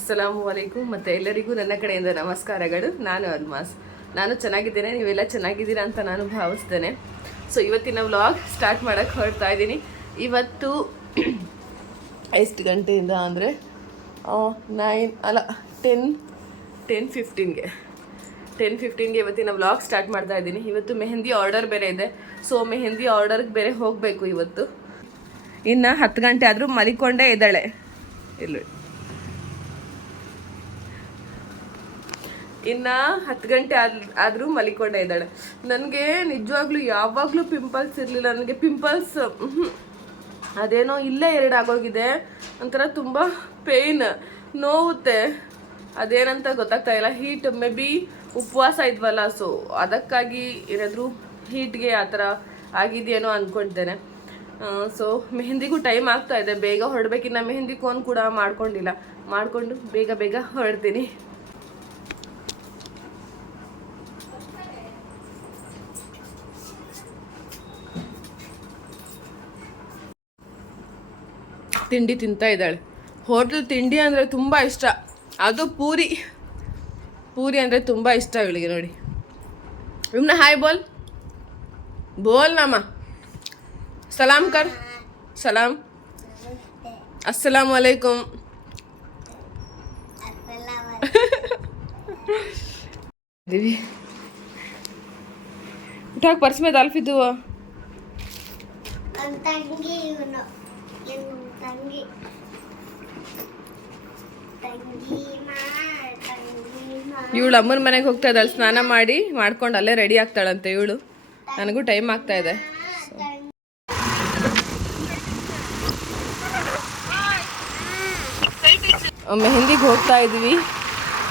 ಅಸ್ಸಲಾಮು ಅಲೈಕುಮ್ ಮತ್ತು ಎಲ್ಲರಿಗೂ ನನ್ನ ಕಡೆಯಿಂದ ನಮಸ್ಕಾರಗಳು. ನಾನು ಅಲ್ಮಾಸ್. ನಾನು ಚೆನ್ನಾಗಿದ್ದೇನೆ, ನೀವೆಲ್ಲ ಚೆನ್ನಾಗಿದ್ದೀರಾ ಅಂತ ನಾನು ಭಾವಿಸ್ತೇನೆ. ಸೊ ಇವತ್ತಿನ ವ್ಲಾಗ್ ಸ್ಟಾರ್ಟ್ ಮಾಡೋಕ್ಕೆ ಹೊರಡ್ತಾ ಇದ್ದೀನಿ. ಇವತ್ತು ಎಷ್ಟು ಗಂಟೆಯಿಂದ ಅಂದರೆ ನೈನ್ ಅಲ್ಲ ಟೆನ್ ಟೆನ್ ಫಿಫ್ಟೀನ್ಗೆ ಟೆನ್ ಫಿಫ್ಟೀನ್ಗೆ ಇವತ್ತಿನ ವ್ಲಾಗ್ ಸ್ಟಾರ್ಟ್ ಮಾಡ್ತಾ ಇದ್ದೀನಿ. ಇವತ್ತು ಮೆಹಂದಿ ಆರ್ಡರ್ ಬೇರೆ ಇದೆ. ಸೊ ಮೆಹಂದಿ ಆರ್ಡರ್ಗೆ ಬೇರೆ ಹೋಗಬೇಕು ಇವತ್ತು. ಇನ್ನು ಹತ್ತು ಗಂಟೆ ಆದರೂ ಮಲಿಕೊಂಡೇ ಇದ್ದಾಳೆ. ಇಲ್ಲಿ. ಇನ್ನು ಹತ್ತು ಗಂಟೆ ಆದ್, ಆದರೂ ಮಲಿಕೊಂಡೇ ಇದ್ದಾಳೆ. ನನಗೆ ನಿಜವಾಗ್ಲೂ ಯಾವಾಗಲೂ ಪಿಂಪಲ್ಸ್ ಇರಲಿಲ್ಲ. ನನಗೆ ಪಿಂಪಲ್ಸ್ ಅದೇನೋ ಇಲ್ಲೇ ಎರಡಾಗೋಗಿದೆ ಒಂಥರ ತುಂಬ ಪೇಯ್ನ್ ನೋವುತ್ತೆ. ಅದೇನಂತ ಗೊತ್ತಾಗ್ತಾ ಇಲ್ಲ. ಹೀಟ್ ಮೇ ಬಿ ಉಪವಾಸ ಇದ್ವಲ್ಲ ಸೊ ಅದಕ್ಕಾಗಿ ಏನಾದರೂ ಹೀಟ್ಗೆ ಆ ಥರ ಆಗಿದೆಯೇನೋ ಅಂದ್ಕೊಳ್ತೇನೆ ಸೊ ಮೆಹಂದಿಗೂ ಟೈಮ್ ಆಗ್ತಾ ಇದೆ. ಬೇಗ ಹೊರಡ್ಬೇಕಿನ್ನ ಮೆಹಂದಿ ಕೋನ್ ಕೂಡ ಮಾಡ್ಕೊಂಡಿಲ್ಲ. ಮಾಡಿಕೊಂಡು ಬೇಗ ಬೇಗ ಹೊರಡ್ತೀನಿ. ತಿಂಡಿ ತಿಂತಾ ಇದ್ದಾಳೆ ಹೋಟ್ಲ್ ತಿಂಡಿ ಅಂದರೆ ತುಂಬ ಇಷ್ಟ ಅದು ಪೂರಿ ಪೂರಿ ಅಂದರೆ ತುಂಬ ಇಷ್ಟ ಇವಳಿಗೆ ನೋಡಿ ಇಮ್ನ ಹಾಯ್ ಬೋಲ್ ಬೋಲ್ ನಾಮ ಸಲಾಮ್ ಕರ್ ಸಲಾಮ್ ಅಸ್ಸಲಾಮು ಅಲೈಕುಮ್ दीदी उठा पर्स में दाल फिदू ಅವ್ನ್ ತಂಗಿ. ಇವಳು ಅಮ್ಮನ ಮನೆಗೆ ಹೋಗ್ತಾ ಇದ್ದಾಳೆ. ಸ್ನಾನ ಮಾಡಿ, ಮಾಡ್ಕೊಂಡು ಅಲ್ಲೇ ರೆಡಿ ಆಗ್ತಾಳಂತೆ ಇವಳು. ನನಗೂ ಟೈಮ್ ಆಗ್ತಾ ಇದೆ. ಮೆಹಂದಿಗೆ ಹೋಗ್ತಾ ಇದ್ವಿ.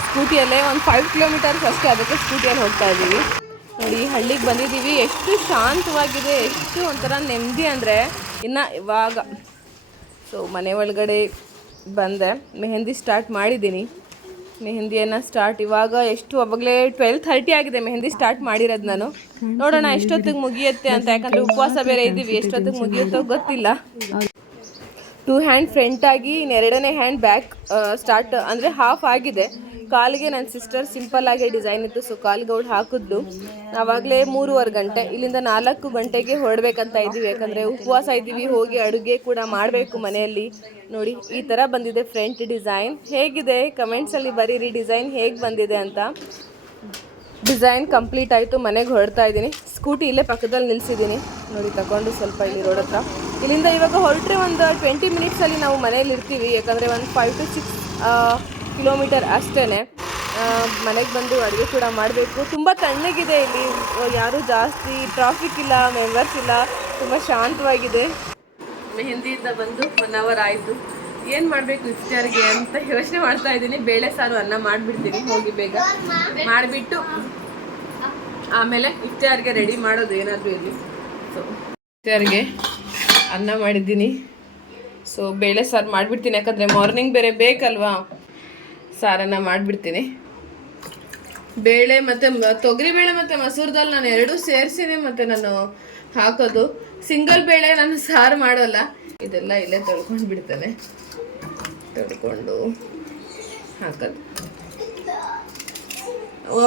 ಸ್ಕೂಟಿಯಲ್ಲೇ ಒಂದು ಫೈವ್ ಕಿಲೋಮೀಟರ್ಸ್ ಅಷ್ಟೇ, ಅದಕ್ಕೆ ಸ್ಕೂಟಿಯಲ್ಲಿ ಹೋಗ್ತಾ ಇದ್ದೀವಿ. ನೋಡಿ ಹಳ್ಳಿಗೆ ಬಂದಿದ್ದೀವಿ. ಎಷ್ಟು ಶಾಂತವಾಗಿದೆ. ಎಷ್ಟು ಒಂಥರ ನೆಮ್ಮದಿ ಅಂದರೆ, ಇನ್ನು ಇವಾಗ ಸೊ ಮನೆ ಒಳಗಡೆ ಬಂದೆ. ಮೆಹಂದಿ ಸ್ಟಾರ್ಟ್ ಮಾಡಿದ್ದೀನಿ. ಮೆಹಂದಿಯನ್ನು ಸ್ಟಾರ್ಟ್ ಇವಾಗ ಎಷ್ಟು, ಅವಾಗಲೇ ಟ್ವೆಲ್ ಥರ್ಟಿ ಆಗಿದೆ ಮೆಹಂದಿ ಸ್ಟಾರ್ಟ್ ಮಾಡಿರೋದು ನಾನು. ನೋಡೋಣ ಎಷ್ಟೊತ್ತಿಗೆ ಮುಗಿಯುತ್ತೆ ಅಂತ. ಯಾಕಂದರೆ ಉಪವಾಸ ಬೇರೆ ಇದ್ದೀವಿ. ಎಷ್ಟೊತ್ತಿಗೆ ಮುಗಿಯುತ್ತೋ ಗೊತ್ತಿಲ್ಲ. ಟೂ ಹ್ಯಾಂಡ್ ಫ್ರಂಟ್ ಆಗಿ ಇನ್ನು ಎರಡನೇ ಹ್ಯಾಂಡ್ ಬ್ಯಾಕ್ ಸ್ಟಾರ್ಟ್ ಅಂದರೆ ಹಾಫ್ ಆಗಿದೆ. ಕಾಲಿಗೆ ನನ್ನ ಸಿಸ್ಟರ್ ಸಿಂಪಲ್ ಆಗಿ ಡಿಸೈನ್ ಇತ್ತು ಸೊ ಕಾಲಿಗೆ ಅವಳು ಹಾಕಿದ್ದು ಆವಾಗಲೇ ಮೂರುವರೆ ಗಂಟೆ, ಇಲ್ಲಿಂದ ನಾಲ್ಕು ಗಂಟೆಗೆ ಹೊರಡ್ಬೇಕಂತ ಇದ್ದೀವಿ, ಯಾಕಂದರೆ ಉಪವಾಸ ಇದ್ದೀವಿ, ಹೋಗಿ ಅಡುಗೆ ಕೂಡ ಮಾಡಬೇಕು ಮನೆಯಲ್ಲಿ. ನೋಡಿ, ಈ ಥರ ಬಂದಿದೆ ಫ್ರಂಟ್ ಡಿಸೈನ್. ಹೇಗಿದೆ? ಕಮೆಂಟ್ಸಲ್ಲಿ ಬರೀರಿ, ಡಿಸೈನ್ ಹೇಗೆ ಬಂದಿದೆ ಅಂತ. ಡಿಸೈನ್ ಕಂಪ್ಲೀಟ್ ಆಯಿತು, ಮನೆಗೆ ಹೊರಡ್ತಾ ಇದ್ದೀನಿ. ಸ್ಕೂಟಿ ಇಲ್ಲೇ ಪಕ್ಕದಲ್ಲಿ ನಿಲ್ಲಿಸಿದ್ದೀನಿ ನೋಡಿ, ತಗೊಂಡು ಸ್ವಲ್ಪ ಇಲ್ಲಿ ರೋಡ್ ಹತ್ರ. ಇಲ್ಲಿಂದ ಇವಾಗ ಹೊರಟ್ರೆ ಒಂದು ಟ್ವೆಂಟಿ ಮಿನಿಟ್ಸಲ್ಲಿ ನಾವು ಮನೇಲಿ ಇರ್ತೀವಿ ಯಾಕಂದರೆ ಒಂದು ಫೈವ್ ಟು ಸಿಕ್ಸ್ ಕಿಲೋಮೀಟರ್ ಅಷ್ಟೇ ಮನೆಗೆ ಬಂದು ಅಡುಗೆ ಕೂಡ ಮಾಡಬೇಕು. ತುಂಬ ತಣ್ಣಗಿದೆ ಇಲ್ಲಿ. ಯಾರೂ ಜಾಸ್ತಿ ಟ್ರಾಫಿಕ್ ಇಲ್ಲ ಮೆಂಬರ್ಸ್ ಇಲ್ಲ. ತುಂಬ ಶಾಂತವಾಗಿದೆ. ಮೆಹಂದಿಯಿಂದ ಬಂದು ಒನ್ ಅವರ್ ಆಯಿತು. ಏನು ಮಾಡಬೇಕು ಇಷ್ಟಾರಿಗೆ ಅಂತ ಯೋಚನೆ ಮಾಡ್ತಾ ಇದ್ದೀನಿ. ಬೇಳೆ ಸಾರು ಅನ್ನ ಮಾಡಿಬಿಡ್ತೀನಿ, ಹೋಗಿ ಬೇಗ. ಮಾಡಿಬಿಟ್ಟು ಆಮೇಲೆ ಇಷ್ಟಾರಿಗೆ ರೆಡಿ ಮಾಡೋದು ಏನಾದರೂ ಇರಲಿ. ಸೊ ಇಷ್ಟಾರಿಗೆ ಅನ್ನ ಮಾಡಿದ್ದೀನಿ. ಸೊ ಬೇಳೆ ಸಾರು ಮಾಡಿಬಿಡ್ತೀನಿ. ಯಾಕಂದರೆ ಮಾರ್ನಿಂಗ್ ಬೇರೆ ಬೇಕಲ್ವಾ? ಸಾರನ್ನು ಮಾಡಿಬಿಡ್ತೀನಿ. ಬೇಳೆ ಮತ್ತು ತೊಗರಿ ಬೇಳೆ ಮತ್ತು ಮಸೂರ್ ದಾಲ್ ನಾನು ಎರಡೂ ಸೇರಿಸಿನೇ ಮತ್ತು ನಾನು ಹಾಕೋದು. ಸಿಂಗಲ್ ಬೇಳೆ ನಾನು ಸಾರು ಮಾಡೋಲ್ಲ. ಇದೆಲ್ಲ ಇಲ್ಲೇ ತೊಳ್ಕೊಂಡು ಬಿಡ್ತೇನೆ ತೊಳ್ಕೊಂಡು ಹಾಕೋದು.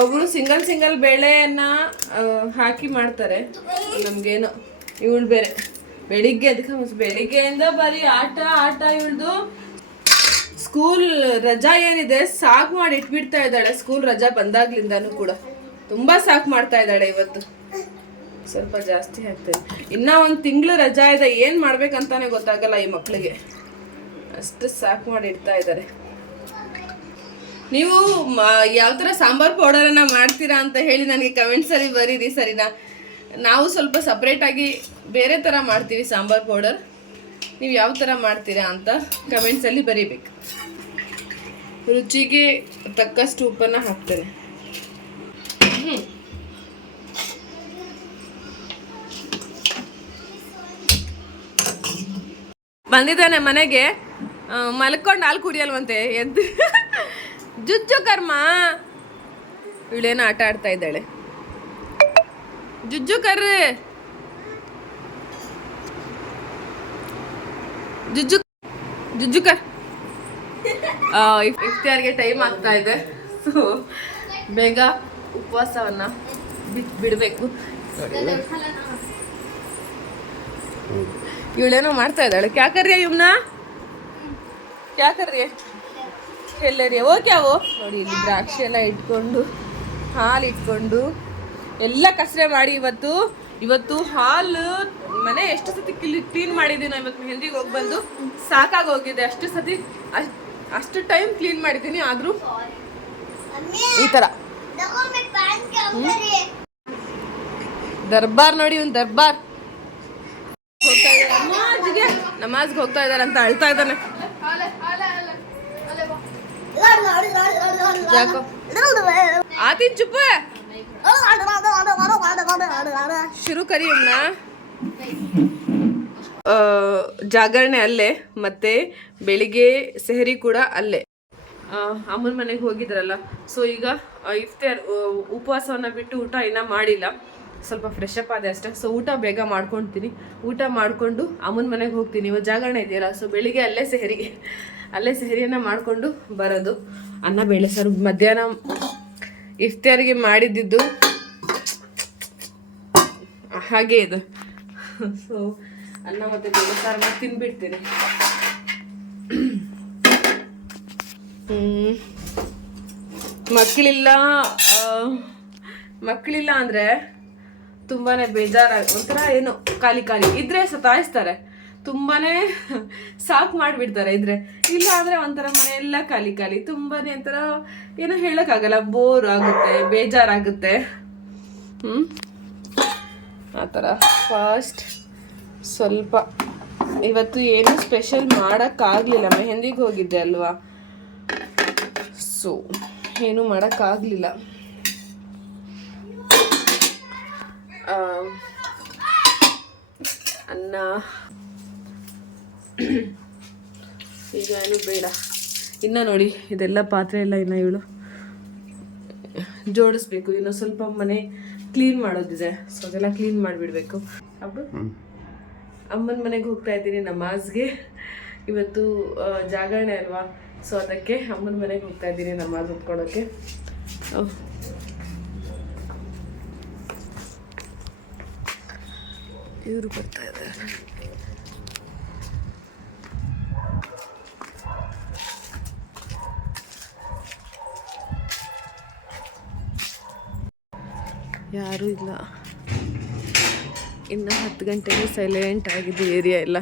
ಒಬ್ರು ಸಿಂಗಲ್ ಸಿಂಗಲ್ ಬೇಳೆಯನ್ನ ಹಾಕಿ ಮಾಡ್ತಾರೆ. ನಮ್ಗೇನು ಇವಳು ಬೇರೆ. ಬೆಳಿಗ್ಗೆ, ಅದಕ್ಕೆ ಬೆಳಿಗ್ಗೆಯಿಂದ ಬರೀ ಆಟ ಆಟ ಇವಳ್ದು ಸ್ಕೂಲ್ ರಜಾ ಏನಿದೆ ಸಾಕು ಮಾಡಿ ಇಟ್ಬಿಡ್ತಾ ಇದ್ದಾಳೆ. ಸ್ಕೂಲ್ ರಜಾ ಬಂದಾಗ್ಲಿಂದಾನು ಕೂಡ. ತುಂಬಾ ಸಾಕು ಮಾಡ್ತಾ ಇದ್ದಾಳೆ ಇವತ್ತು. ಸ್ವಲ್ಪ ಜಾಸ್ತಿ ಆಗ್ತದೆ ಇನ್ನ ಒಂದು ತಿಂಗಳು ರಜಾ ಇದೆ. ಏನ್ ಮಾಡ್ಬೇಕಂತಾನೆ ಗೊತ್ತಾಗಲ್ಲ ಈ ಮಕ್ಳಿಗೆ. ಅಷ್ಟು ಸಾಕು ಮಾಡಿ ಇಡ್ತಾ ಇದ್ದಾರೆ. ನೀವು ಯಾವ ಥರ ಸಾಂಬಾರ್ ಪೌಡರನ್ನು ಮಾಡ್ತೀರಾ ಅಂತ ಹೇಳಿ ನನಗೆ ಕಮೆಂಟ್ಸಲ್ಲಿ ಬರೀರಿ ಸರಿನಾ? ನಾವು ಸ್ವಲ್ಪ ಸಪ್ರೇಟಾಗಿ ಬೇರೆ ಥರ ಮಾಡ್ತೀವಿ ಸಾಂಬಾರ್ ಪೌಡರ್. ನೀವು ಯಾವ ಥರ ಮಾಡ್ತೀರಾ ಅಂತ ಕಮೆಂಟ್ಸಲ್ಲಿ ಬರೀಬೇಕು. ರುಚಿಗೆ ತಕ್ಕಷ್ಟು ಉಪ್ಪನ್ನು ಹಾಕ್ತೇನೆ. ಬಂದಿದ್ದಾನೆ ಮನೆಗೆ. ಮಲ್ಕೊಂಡು ಹಾಲು ಕುಡಿಯಲ್ವಂತೆ, ಎದ್ದು. ಜುಜ್ಜು ಕರ್ಮ. ಇವಳೇನೋ ಆಟ ಆಡ್ತಾ ಇದ್ದಾಳೆ. ಜುಜ್ಜು ಕರ್ರೆ. ಜುಜ್ಜು ಜುಜ್ಜು ಕರ್ ಇಫ್ತಿಯಾರ್ಗೆ ಟೈಮ್ ಆಗ್ತಾ ಇದೆ. ಸೊ ಬೇಗ ಉಪವಾಸವನ್ನ ಬಿಟ್ಟು ಬಿಡಬೇಕು. ಇವಳೇನೋ ಮಾಡ್ತಾ ಇದ್ದಾಳೆ. ಕ್ಯಾ ಕರ್ರಿಯ ಇವ್ನ ಕ್ಯಾ ಕರ್ರಿಯ? ಎಲ್ಲರಿ ಓ ನೋಡಿ, ಇಲ್ಲಿ ದ್ರಾಕ್ಷಿ ಎಲ್ಲ ಇಟ್ಕೊಂಡು, ಹಾಲು ಇಟ್ಕೊಂಡು, ಎಲ್ಲ ಕಸರೆ ಮಾಡಿ ಇವತ್ತು. ಇವತ್ತು ಹಾಲು, ಮನೆ ಎಷ್ಟು ಸತಿ ಕ್ಲೀನ್ ಮಾಡಿದ್ದೀವಿ ನಾವು ಇವತ್ತು ಮೆಹಂದಿಗೆ ಹೋಗಿ ಬಂದು ಸಾಕಾಗಿ ಹೋಗಿದೆ. ಅಷ್ಟು ಸತಿ ಅಷ್ಟ್- ಅಷ್ಟು ಟೈಮ್ ಕ್ಲೀನ್ ಮಾಡಿದ್ದೀನಿ ಆದರೂ ಈ ಥರ ದರ್ಬಾರ್ ನೋಡಿ ಒಂದು ದರ್ಬಾರ್. ನಮಾಜ್ಗೆ ನಮಾಜ್ಗೆ ಹೋಗ್ತಾ ಇದ್ದಾರೆ ಅಂತ ಅಳ್ತಾ ಇದ್ದಾನೆ. ಆತಿನ್ ಚುಪ್ಪ. ಶುರು ಕರಿ ಅಣ್ಣ ಆ, ಜಾಗರಣೆ ಅಲ್ಲೇ ಮತ್ತೆ ಬೆಳಿಗ್ಗೆ ಸೆಹರಿ ಕೂಡ ಅಲ್ಲೇ. ಅಮ್ಮನ ಮನೆಗೆ ಹೋಗಿದ್ರಲ್ಲ ಸೊ ಈಗ ಆ, ಉಪವಾಸವನ್ನು ಬಿಟ್ಟು ಊಟ ಇನ್ನೂ ಮಾಡಿಲ್ಲ. ಸ್ವಲ್ಪ ಫ್ರೆಶ್ ಅಪ್ ಆದೆ ಅಷ್ಟೇ. ಸೊ ಊಟ ಬೇಗ ಮಾಡ್ಕೊಳ್ತೀನಿ ಊಟ ಮಾಡಿಕೊಂಡು ಅಮ್ಮನ ಮನೆಗೆ ಹೋಗ್ತೀನಿ. ಇವಾಗ ಜಾಗರಣೆ ಇದೆಯಲ್ಲ ಸೊ ಬೆಳಿಗ್ಗೆ ಅಲ್ಲೇ ಸೆಹರಿ ಅಲ್ಲೇ ಸೆಹರಿಯನ್ನು ಮಾಡಿಕೊಂಡು ಬರೋದು. ಅನ್ನ ಬೇಳೆ ಸರ್ ಮಧ್ಯಾಹ್ನ ಇಫ್ತಾರಿಗೆ ಮಾಡಿದ್ದಿದ್ದು. ಹಾಗೆ ಇದು. ಸೊ ಅನ್ನ ಮತ್ತೆ ಬೇಳೆ ಮಾಡಿ ತಿನ್ಬಿಡ್ತೀನಿ ಮಕ್ಕಳಿಲ್ಲ ಮಕ್ಕಳಿಲ್ಲ ಅಂದ್ರೆ ತುಂಬಾನೇ ಬೇಜಾರಾಗ ಒಂಥರ ಏನು ಖಾಲಿ ಖಾಲಿ. ಇದ್ರೆ ಸತಾಯಿಸ್ತಾರೆ ತುಂಬಾನೇ ಸಾಕು ಮಾಡಿಬಿಡ್ತಾರೆ ಇದ್ರೆ. ಇಲ್ಲ ಅಂದ್ರೆ ಒಂಥರ ಮನೆಯೆಲ್ಲ ಖಾಲಿ ಖಾಲಿ. ತುಂಬಾನೇ ಒಂಥರ ಏನೋ ಹೇಳಕ್ಕಾಗಲ್ಲ. ಬೋರ್ ಆಗುತ್ತೆ, ಬೇಜಾರಾಗುತ್ತೆ. ಹ್ಮ್. ಆ ಥರ ಫಾಸ್ಟ್ ಸ್ವಲ್ಪ. ಇವತ್ತು ಏನು ಸ್ಪೆಷಲ್ ಮಾಡೋಕ್ಕಾಗಲಿಲ್ಲ. ಮೆಹಂದಿಗೆ ಹೋಗಿದ್ದೆ ಅಲ್ವಾ? ಸೊ ಏನು ಮಾಡೋಕ್ಕಾಗಲಿಲ್ಲ. ಅನ್ನ. ಈಗ ಏನು ಬೇಡ. ಇನ್ನು ನೋಡಿ, ಇದೆಲ್ಲ ಪಾತ್ರೆ ಎಲ್ಲ ಇನ್ನು ಇವಳು ಜೋಡಿಸ್ಬೇಕು. ಇನ್ನು ಸ್ವಲ್ಪ ಮನೆ ಕ್ಲೀನ್ ಮಾಡೋದಿದೆ. ಸೊ ಅದೆಲ್ಲ ಕ್ಲೀನ್ ಮಾಡಿಬಿಡ್ಬೇಕು. ಅಬ್ಬು ಅಮ್ಮನ ಮನೆಗೆ ಹೋಗ್ತಾ ಇದ್ದೀನಿ ನಮಾಜ್ಗೆ ಇವತ್ತು ಜಾಗರಣೆ ಅಲ್ವಾ? ಸೊ ಅದಕ್ಕೆ ಅಮ್ಮನ ಮನೆಗೆ ಹೋಗ್ತಾ ಇದ್ದೀನಿ ನಮಾಜ್ ಹೊತ್ಕೊಳ್ಳೋಕ್ಕೆ ಇವರು ಬರ್ತಾ ಇದ್ದಾರೆ. ಯಾರೂ ಇಲ್ಲ. ಇನ್ನು ಹತ್ತು ಗಂಟೆಗೆ ಸೈಲೆಂಟ್ ಆಗಿದೆ ಏರಿಯಾ ಎಲ್ಲ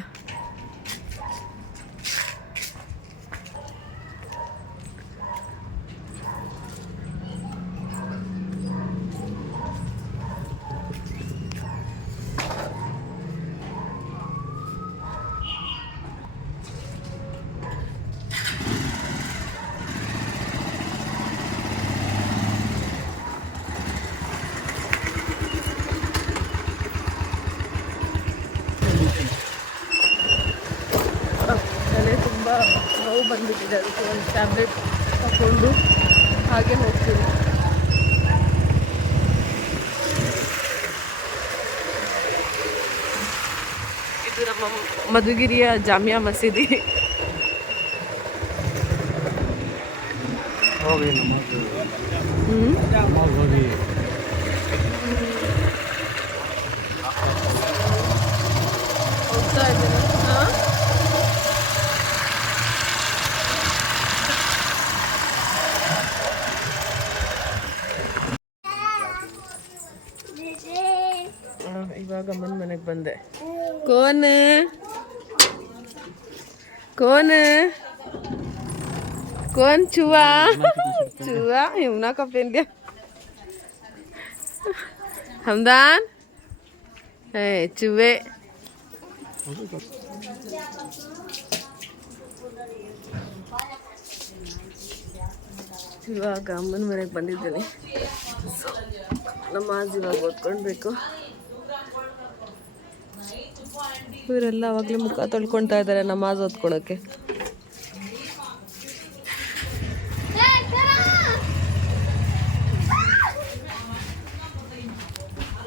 ತಲೆ ತುಂಬ ನೋವು ಬಂದ್ಬಿಟ್ಟಿದೆ ಅದಕ್ಕೆ ಒಂದು ಟ್ಯಾಬ್ಲೆಟ್ ತಗೊಂಡು ಹಾಗೆ ಹೋಗ್ತೀನಿ ಇದು ನಮ್ಮ ಮಧುಗಿರಿಯ ಜಾಮಿಯಾ ಮಸೀದಿ ಹೋಗಿ ನಮಾಜ್ ಹ್ಮ್ ನಮಾಜ್ ಹೋಗಿ ಹೋಗ್ತಾ ಇದ್ದೀನಿ ಹಾಂ ಇವಾಗ ಅಮ್ಮನ ಮನೆಗೆ ಬಂದೆ cone cone cone Chau Chau Yamuna का पहन लिया हमदान है चूहे ಇವಾಗ ಅಮ್ಮನ ಮನೆಗೆ ಬಂದಿದ್ದೀನಿ So, ನಮಾಜ್ ಇವಾಗ ಓದ್ಕೊಳ್ಬೇಕು ಇವರೆಲ್ಲ ಅವಾಗಲೇ ಮುಖ ತೊಳ್ಕೊಳ್ತಾ ಇದ್ದಾರೆ ನಮಾಜ್ ಓದ್ಕೊಳ್ಳೋಕ್ಕೆ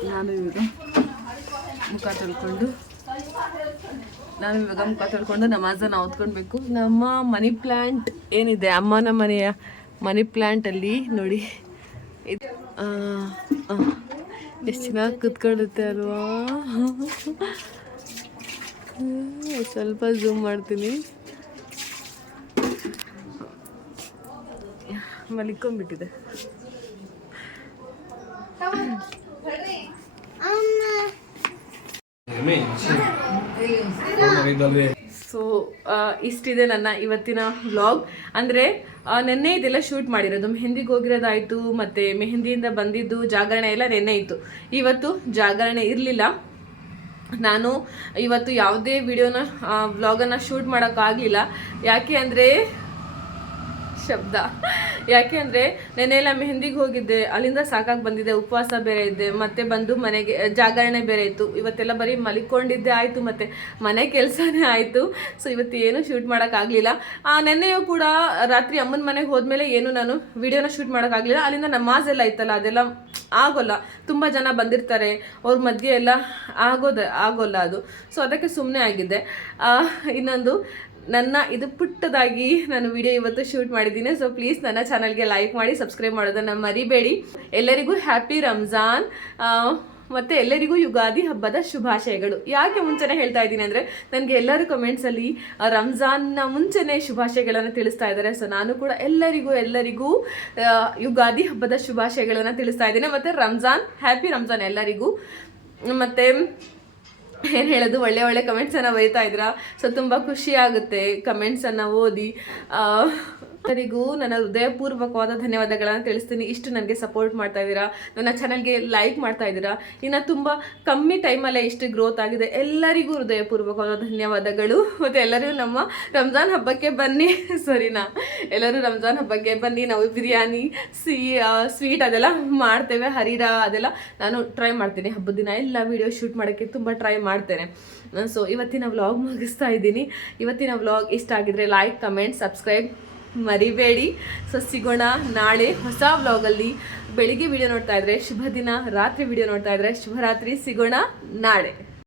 ನಾನು ಇವಾಗ ಮುಖ ತೊಳ್ಕೊಂಡು, ನಾನು ಇವಾಗ ಮುಖ ತೊಳ್ಕೊಂಡು ನಮಾಜನ್ನು ಓದ್ಕೊಳ್ಬೇಕು. ನಮ್ಮ ಮನಿ ಪ್ಲ್ಯಾಂಟ್ ಏನಿದೆ, ಅಮ್ಮನ ಮನೆಯ ಮನಿ ಪ್ಲ್ಯಾಂಟಲ್ಲಿ ನೋಡಿ. ಇದು ಎಷ್ಟು ಚೆನ್ನಾಗಿ ಕುತ್ಕೊಳ್ಳುತ್ತೆ ಅಲ್ವಾ? ಸ್ವಲ್ಪ ಝೂಮ್ ಮಾಡ್ತೀನಿ. ಮಲಿಕೊಂಡ್ಬಿಟ್ಟಿದೆ ಸೊ ಇಷ್ಟಿದೆ ನನ್ನ ಇವತ್ತಿನ ವ್ಲಾಗ್ ಅಂದರೆ ನೆನ್ನೆ ಇದೆಲ್ಲ ಶೂಟ್ ಮಾಡಿರೋದು. ಮೆಹಂದಿಗೆ ಹೋಗಿರೋದಾಯಿತು, ಮತ್ತು ಮೆಹಂದಿಯಿಂದ ಬಂದಿದ್ದು ಜಾಗರಣೆ ಎಲ್ಲ ನೆನ್ನೆ ಇತ್ತು. ಇವತ್ತು ಜಾಗರಣೆ ಇರಲಿಲ್ಲ. ನಾನು ಇವತ್ತು ಯಾವುದೇ ವಿಡಿಯೋನ ವ್ಲಾಗನ್ನು ಶೂಟ್ ಮಾಡೋಕ್ಕಾಗಲಿಲ್ಲ. ಯಾಕೆ ಅಂದರೆ ಶಬ್ದ. ಯಾಕೆ ಅಂದರೆ ನೆನ್ನೆಲ್ಲ ಮೆಹಂದಿಗೆ ಹೋಗಿದ್ದೆ, ಅಲ್ಲಿಂದ ಸಾಕಾಗಿ ಬಂದಿದ್ದೆ, ಉಪವಾಸ ಬೇರೆ ಇದ್ದೆ, ಮತ್ತೆ ಬಂದು ಮನೆಗೆ ಜಾಗರಣೆ ಬೇರೆ ಇತ್ತು. ಇವತ್ತೆಲ್ಲ ಬರೀ ಮಲಿಕೊಂಡಿದ್ದೆ ಆಯಿತು, ಮತ್ತು ಮನೆ ಕೆಲಸನೇ ಆಯಿತು. ಸೊ ಇವತ್ತು ಏನು ಶೂಟ್ ಮಾಡೋಕ್ಕಾಗಲಿಲ್ಲ ನೆನ್ನೆಯೂ ಕೂಡ ರಾತ್ರಿ ಅಮ್ಮನ ಮನೆಗೆ ಹೋದ್ಮೇಲೆ ಏನು ನಾನು ವಿಡಿಯೋನ ಶೂಟ್ ಮಾಡೋಕ್ಕಾಗಲಿಲ್ಲ ಅಲ್ಲಿಂದ ನಮಾಜ್ ಎಲ್ಲ ಇತ್ತಲ್ಲ, ಅದೆಲ್ಲ ಆಗೋಲ್ಲ. ತುಂಬ ಜನ ಬಂದಿರ್ತಾರೆ, ಅವ್ರ ಮಧ್ಯೆ ಎಲ್ಲ ಆಗೋದ, ಆಗೋಲ್ಲ ಅದು. ಸೊ ಅದಕ್ಕೆ ಸುಮ್ಮನೆ ಆಗಿದ್ದೆ. ಇನ್ನೊಂದು ನನ್ನ ಇದು ಪುಟ್ಟದಾಗಿ ನಾನು ವಿಡಿಯೋ ಇವತ್ತು ಶೂಟ್ ಮಾಡಿದ್ದೀನಿ. ಸೊ ಪ್ಲೀಸ್ ನನ್ನ ಚಾನಲ್ಗೆ ಲೈಕ್ ಮಾಡಿ ಸಬ್ಸ್ಕ್ರೈಬ್ ಮಾಡೋದನ್ನು ಮರಿಬೇಡಿ. ಎಲ್ಲರಿಗೂ ಹ್ಯಾಪಿ ರಂಜಾನ್ ಮತ್ತು ಎಲ್ಲರಿಗೂ ಯುಗಾದಿ ಹಬ್ಬದ ಶುಭಾಶಯಗಳು. ಯಾಕೆ ಮುಂಚೆನೇ ಹೇಳ್ತಾ ಇದ್ದೀನಿ ಅಂದರೆ, ನನಗೆ ಎಲ್ಲರೂ ಕಮೆಂಟ್ಸಲ್ಲಿ ರಂಜಾನ್ನ ಮುಂಚೆನೇ ಶುಭಾಶಯಗಳನ್ನು ತಿಳಿಸ್ತಾ ಇದ್ದಾರೆ. ಸೊ ನಾನು ಕೂಡ ಎಲ್ಲರಿಗೂ ಎಲ್ಲರಿಗೂ ಯುಗಾದಿ ಹಬ್ಬದ ಶುಭಾಶಯಗಳನ್ನು ತಿಳಿಸ್ತಾ ಇದ್ದೀನಿ. ಮತ್ತು ರಂಜಾನ್ ಹ್ಯಾಪಿ ರಂಜಾನ್ ಎಲ್ಲರಿಗೂ. ಮತ್ತು ಏನು ಹೇಳೋದು? ಒಳ್ಳೆ ಒಳ್ಳೆ ಕಮೆಂಟ್ಸನ್ನು ಬರೀತಾ ಇದ್ದೀರಾ ಸೊ ತುಂಬ ಖುಷಿ ಆಗುತ್ತೆ. ಕಮೆಂಟ್ಸನ್ನು ಓದಿ ಎಲ್ಲರಿಗೂ ನನ್ನ ಹೃದಯಪೂರ್ವಕವಾದ ಧನ್ಯವಾದಗಳನ್ನು ತಿಳಿಸ್ತೀನಿ. ಇಷ್ಟು ನನಗೆ ಸಪೋರ್ಟ್ ಮಾಡ್ತಾ ಇದ್ದೀರಾ, ನನ್ನ ಚಾನಲ್ಗೆ ಲೈಕ್ ಮಾಡ್ತಾ ಇದ್ದೀರಾ, ಇನ್ನು ತುಂಬ ಕಮ್ಮಿ ಟೈಮಲ್ಲೇ ಇಷ್ಟು ಗ್ರೋತ್ ಆಗಿದೆ. ಎಲ್ಲರಿಗೂ ಹೃದಯಪೂರ್ವಕವಾದ ಧನ್ಯವಾದಗಳು. ಮತ್ತು ಎಲ್ಲರಿಗೂ ನಮ್ಮ ರಂಜಾನ್ ಹಬ್ಬಕ್ಕೆ ಬನ್ನಿ. ಸರಿನಾ ಎಲ್ಲರೂ ರಂಜಾನ್ ಹಬ್ಬಕ್ಕೆ ಬನ್ನಿ. ನಾವು ಬಿರಿಯಾನಿ ಸಿಹಿ ಸ್ವೀಟ್ ಅದೆಲ್ಲ ಮಾಡ್ತೇವೆ. ಹರಿರ ಅದೆಲ್ಲ ನಾನು ಟ್ರೈ ಮಾಡ್ತೀನಿ. ಹಬ್ಬದ ದಿನ ಎಲ್ಲ ವೀಡಿಯೋ ಶೂಟ್ ಮಾಡೋಕ್ಕೆ ತುಂಬ ಟ್ರೈ ಮಾಡ್ತೇನೆ. ಸೊ ಇವತ್ತಿನ ವ್ಲಾಗ್ ಮುಗಿಸ್ತಾ ಇದ್ದೀನಿ. ಇವತ್ತಿನ ವ್ಲಾಗ್ ಇಷ್ಟ ಆಗಿದ್ರೆ ಲೈಕ್ ಕಮೆಂಟ್ ಸಬ್ಸ್ಕ್ರೈಬ್ ಮರಿಬೇಡಿ. ಸೊ, ಸಿಗೋಣ ನಾಳೆ ಹೊಸ ವ್ಲಾಗಲ್ಲಿ. ಬೆಳಿಗ್ಗೆ ವಿಡಿಯೋ ನೋಡ್ತಾ ಇದ್ರೆ ಶುಭ ದಿನ ರಾತ್ರಿ ವಿಡಿಯೋ ನೋಡ್ತಾ ಇದ್ರೆ ಶುಭರಾತ್ರಿ. ಸಿಗೋಣ ನಾಳೆ.